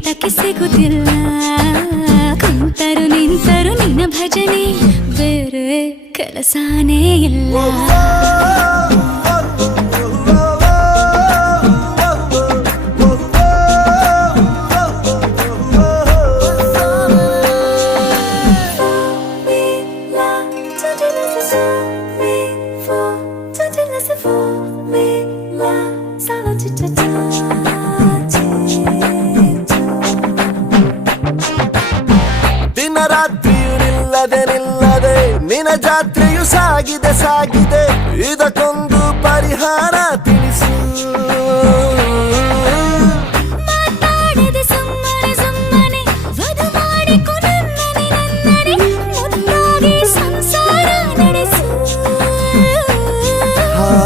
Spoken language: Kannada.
ಹಿಡಿತಕ್ಕೆ ಸಿಗುತ್ತಿಲ್ಲ ಕುಂತರು ನಿಂತರು ನಿನ್ನ ಭಜನೆ ಬೇರೆ ಕೆಲಸನೇ ಇಲ್ಲ ದಿನ ರಾತ್ರಿಯು ನಿಲ್ಲದೆ ನಿನ್ನ ಜಾತ್ರೆಯು ಸಾಗಿದೆ ಇದಕ್ಕೊಂದು ಪರಿಹಾರ